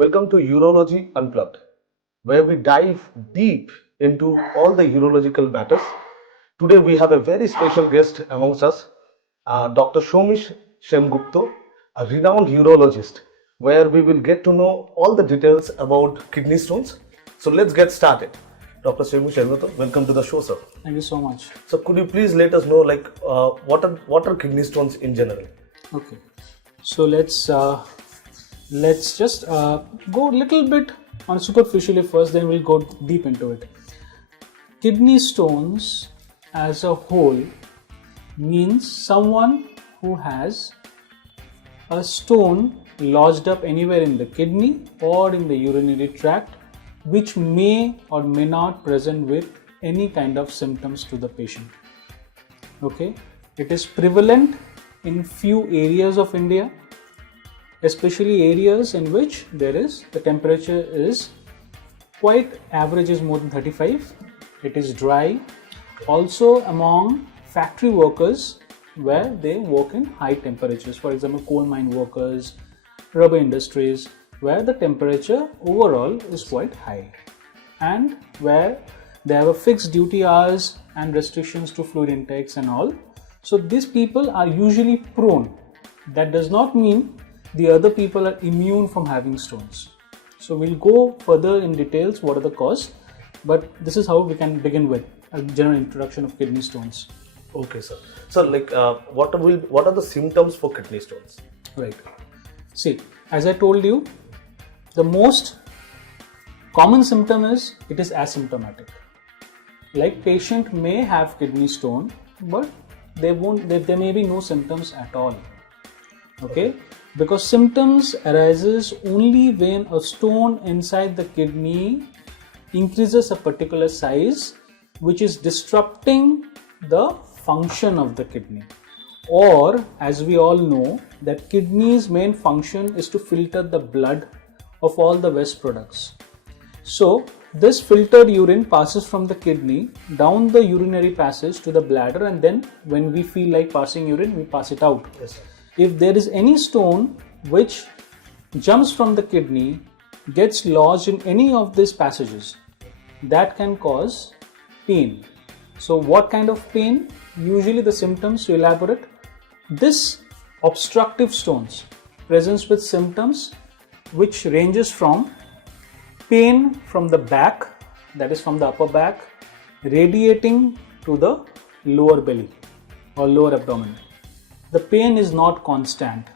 Welcome to Urology Unplugged, where we dive deep into all the urological matters. Today we have a very special guest amongst us, Dr. Shomish Shemgupta, a renowned urologist, where we will get to know all the details about kidney stones. So let's get started. Dr. Shomish Shemgupta, welcome to the show, sir. Thank you so much. So could you please let us know, what are kidney stones in general? Okay, so let's just go a little bit on superficially first, then we'll go deep into it. Kidney stones as a whole means someone who has a stone lodged up anywhere in the kidney or in the urinary tract, which may or may not present with any kind of symptoms to the patient. Okay, it is prevalent in few areas of India, especially areas in which the temperature is quite average, is more than 35. It is dry. Also among factory workers where they work in high temperatures, for example coal mine workers, rubber industries, where the temperature overall is quite high and where they have a fixed duty hours and restrictions to fluid intakes and all. So these people are usually prone. That does not mean the other people are immune from having stones. So we'll go further in details what are the cause, but this is how we can begin with a general introduction of kidney stones. Okay, sir. So, what are the symptoms for kidney stones? Right. See, as I told you, the most common symptom is it is asymptomatic. Like patient may have kidney stone, but there may be no symptoms at all. Okay, because symptoms arises only when a stone inside the kidney increases a particular size, which is disrupting the function of the kidney. Or as we all know that kidney's main function is to filter the blood of all the waste products. So this filtered urine passes from the kidney down the urinary passage to the bladder, and then when we feel like passing urine, we pass it out. Yes, sir. If there is any stone which jumps from the kidney, gets lodged in any of these passages, that can cause pain. So what kind of pain? Usually the symptoms, to elaborate, this obstructive stones presents with symptoms which ranges from pain from the back, that is from the upper back, radiating to the lower belly or lower abdomen. The pain is not constant.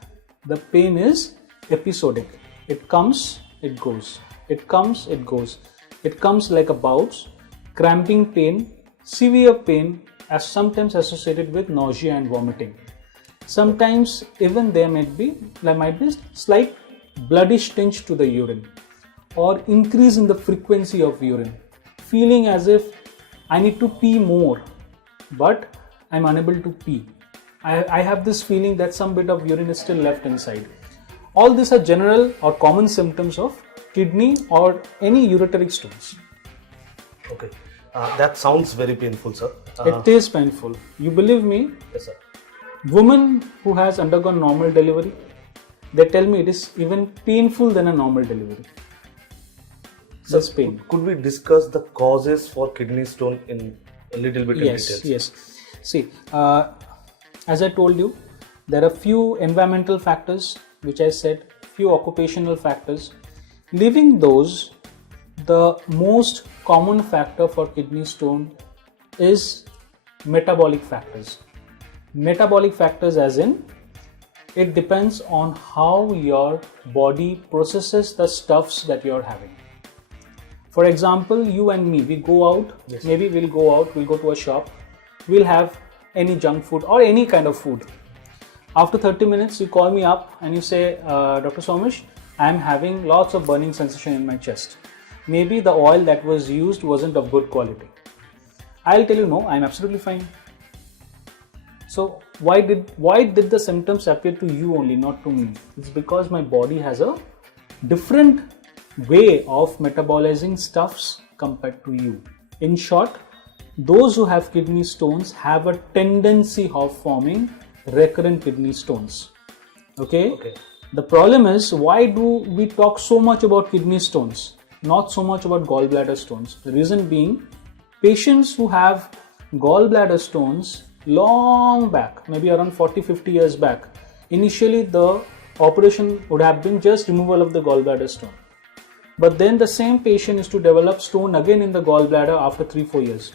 The pain is episodic. It comes, it goes. It comes, it goes. It comes like a bout, cramping pain, severe pain, as sometimes associated with nausea and vomiting. Sometimes even there might be slight bloodish tinge to the urine, or increase in the frequency of urine, feeling as if I need to pee more, but I'm unable to pee. I have this feeling that some bit of urine is still left inside. All these are general or common symptoms of kidney or any ureteric stones. Okay, that sounds very painful, sir. It is painful. You believe me? Yes, sir. Women who has undergone normal delivery, they tell me it is even painful than a normal delivery. Such pain. Could we discuss the causes for kidney stone in a little bit in details? Yes. See, as I told you, there are few environmental factors, which I said, few occupational factors. Leaving those, the most common factor for kidney stone is metabolic factors. Metabolic factors as in, it depends on how your body processes the stuffs that you're having. For example, you and me, we go out, Yes. Maybe we'll go to a shop, we'll have any junk food or any kind of food. After 30 minutes, you call me up and you say, Dr. Somish, I'm having lots of burning sensation in my chest. Maybe the oil that was used wasn't of good quality. I'll tell you, no, I'm absolutely fine. So why did the symptoms appear to you only, not to me? It's because my body has a different way of metabolizing stuffs compared to you. In short, those who have kidney stones have a tendency of forming recurrent kidney stones. Okay? The problem is, why do we talk so much about kidney stones, not so much about gallbladder stones? The reason being, patients who have gallbladder stones long back, maybe around 40-50 years back, initially the operation would have been just removal of the gallbladder stone. But then the same patient is to develop stone again in the gallbladder after 3-4 years.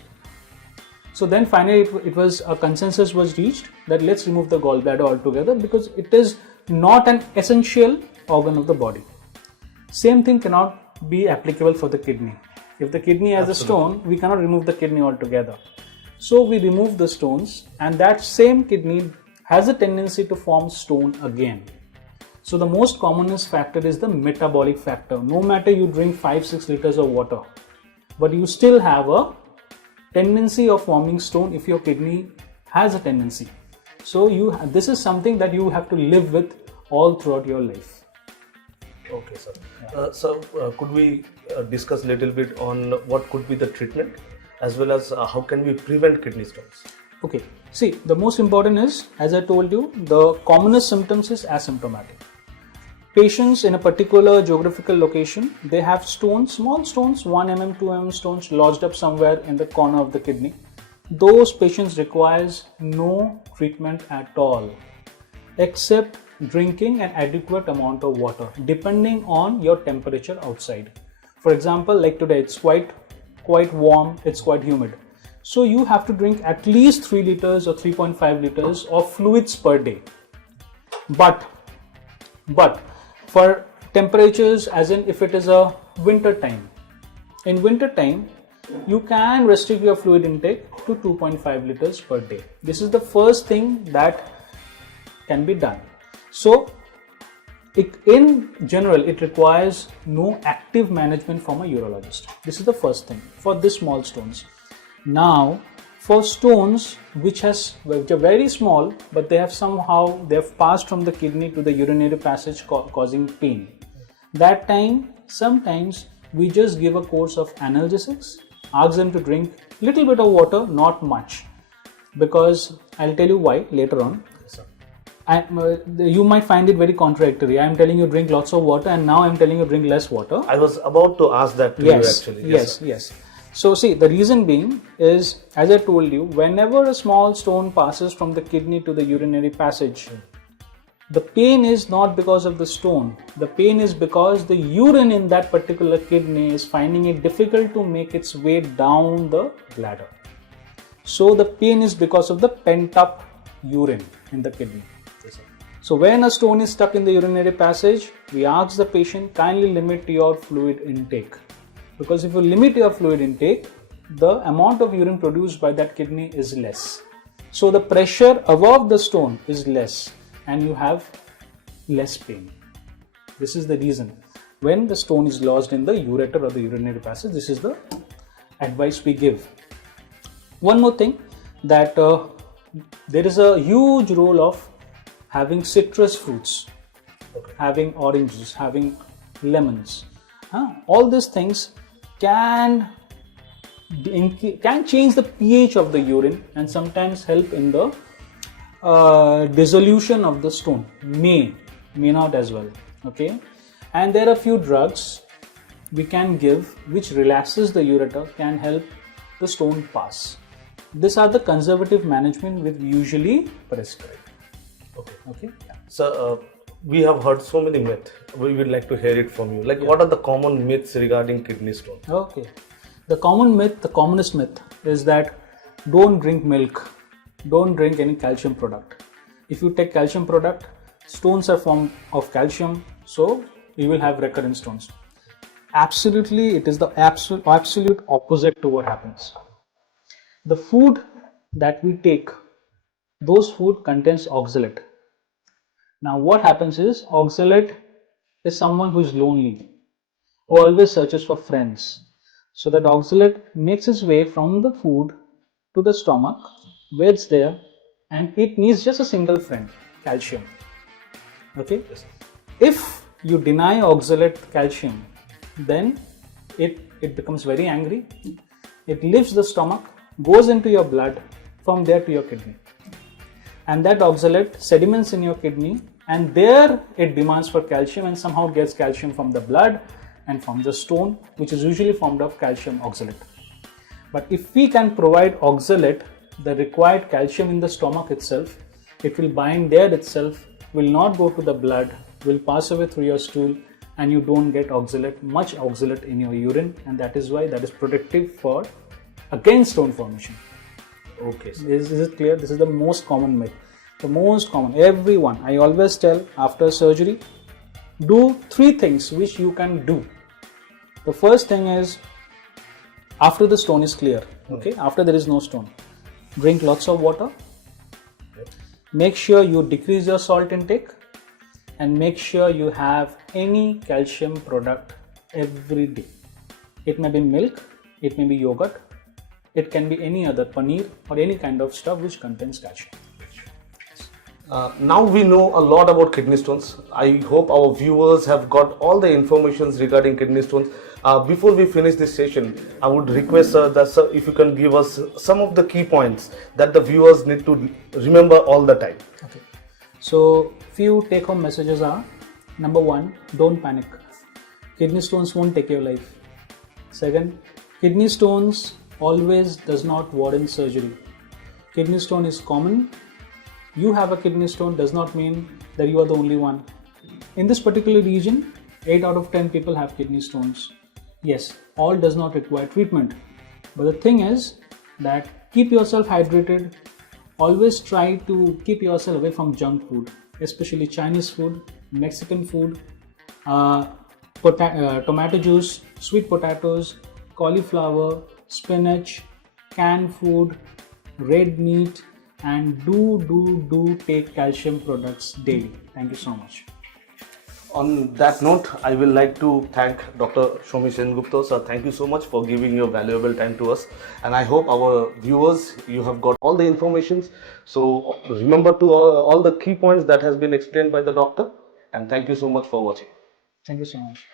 So then finally it was a consensus was reached that let's remove the gallbladder altogether, because it is not an essential organ of the body. Same thing cannot be applicable for the kidney. If the kidney has a stone, we cannot remove the kidney altogether. So we remove the stones, and that same kidney has a tendency to form stone again. So the most commonest factor is the metabolic factor. No matter you drink 5-6 liters of water, but you still have a tendency of forming stone if your kidney has a tendency. So this is something that you have to live with all throughout your life. Okay, sir. Could we discuss a little bit on what could be the treatment, as well as how can we prevent kidney stones? Okay, see, the most important is, as I told you, the commonest symptoms is asymptomatic. Patients in a particular geographical location, they have stones, small stones, 1 mm, 2 mm stones lodged up somewhere in the corner of the kidney. Those patients requires no treatment at all, except drinking an adequate amount of water, depending on your temperature outside. For example, like today, it's quite warm, it's quite humid. So you have to drink at least 3 liters or 3.5 liters of fluids per day. But for temperatures, as in if it is a winter time, in winter time, you can restrict your fluid intake to 2.5 liters per day. This is the first thing that can be done. So in general, it requires no active management from a urologist. This is the first thing for these small stones. Now, for stones which are very small, but they have passed from the kidney to the urinary passage causing pain. That time, sometimes we just give a course of analgesics, ask them to drink little bit of water, not much, because I'll tell you why later on. You might find it very contradictory. I am telling you drink lots of water, and now I am telling you drink less water. I was about to ask that to you actually. Yes. So see, the reason being is, as I told you, whenever a small stone passes from the kidney to the urinary passage, the pain is not because of the stone. The pain is because the urine in that particular kidney is finding it difficult to make its way down the bladder. So the pain is because of the pent up urine in the kidney. So when a stone is stuck in the urinary passage, we ask the patient, kindly limit your fluid intake. Because if you limit your fluid intake, the amount of urine produced by that kidney is less. So the pressure above the stone is less and you have less pain. This is the reason. When the stone is lodged in the ureter or the urinary passage, this is the advice we give. One more thing, that there is a huge role of having citrus fruits, having oranges, having lemons. All these things can change the pH of the urine and sometimes help in the dissolution of the stone. May not as well. Okay, and there are a few drugs we can give which relaxes the ureter, can help the stone pass. These are the conservative management we usually prescribe. Okay. So we have heard so many myths. We would like to hear it from you. What are the common myths regarding kidney stone? Okay. The commonest myth is that don't drink milk, don't drink any calcium product. If you take calcium product, stones are formed of calcium, so you will have recurrent stones. Absolutely, it is the absolute opposite to what happens. The food that we take, those food contains oxalate. Now what happens is, oxalate is someone who is lonely, who always searches for friends. So that oxalate makes its way from the food to the stomach, where it's there, and it needs just a single friend, calcium. Okay? If you deny oxalate calcium, then it becomes very angry. It leaves the stomach, goes into your blood, from there to your kidney. And that oxalate sediments in your kidney and there it demands for calcium and somehow gets calcium from the blood and from the stone, which is usually formed of calcium oxalate. But if we can provide oxalate, the required calcium in the stomach itself, it will bind there itself, will not go to the blood, will pass away through your stool, and you don't get oxalate, much oxalate in your urine, and that is why that is protective for against stone formation. Okay, sir. Is it clear? This is the most common myth. The most common, everyone, I always tell after surgery, do 3 things which you can do. The first thing is, after the stone is clear, okay, after there is no stone, drink lots of water, make sure you decrease your salt intake, and make sure you have any calcium product every day. It may be milk, it may be yogurt, it can be any other paneer or any kind of stuff which contains calcium. Now we know a lot about kidney stones. I hope our viewers have got all the informations regarding kidney stones. Before we finish this session, I would request that sir, if you can give us some of the key points that the viewers need to remember all the time. Okay. So few take-home messages are: number 1, don't panic. Kidney stones won't take your life. Second, kidney stones always does not warrant surgery. Kidney stone is common. You have a kidney stone does not mean that you are the only one. In this particular region, 8 out of 10 people have kidney stones. Yes, all does not require treatment. But the thing is that keep yourself hydrated. Always try to keep yourself away from junk food, especially Chinese food, Mexican food, tomato juice, sweet potatoes, cauliflower, spinach, canned food, red meat, and do take calcium products daily. Thank you so much. On that note, I will like to thank Dr. Shomi Sengupta sir. Thank you so much for giving your valuable time to us, and I hope our viewers, you have got all the informations. So remember to all the key points that has been explained by the doctor, and thank you so much for watching. Thank you so much.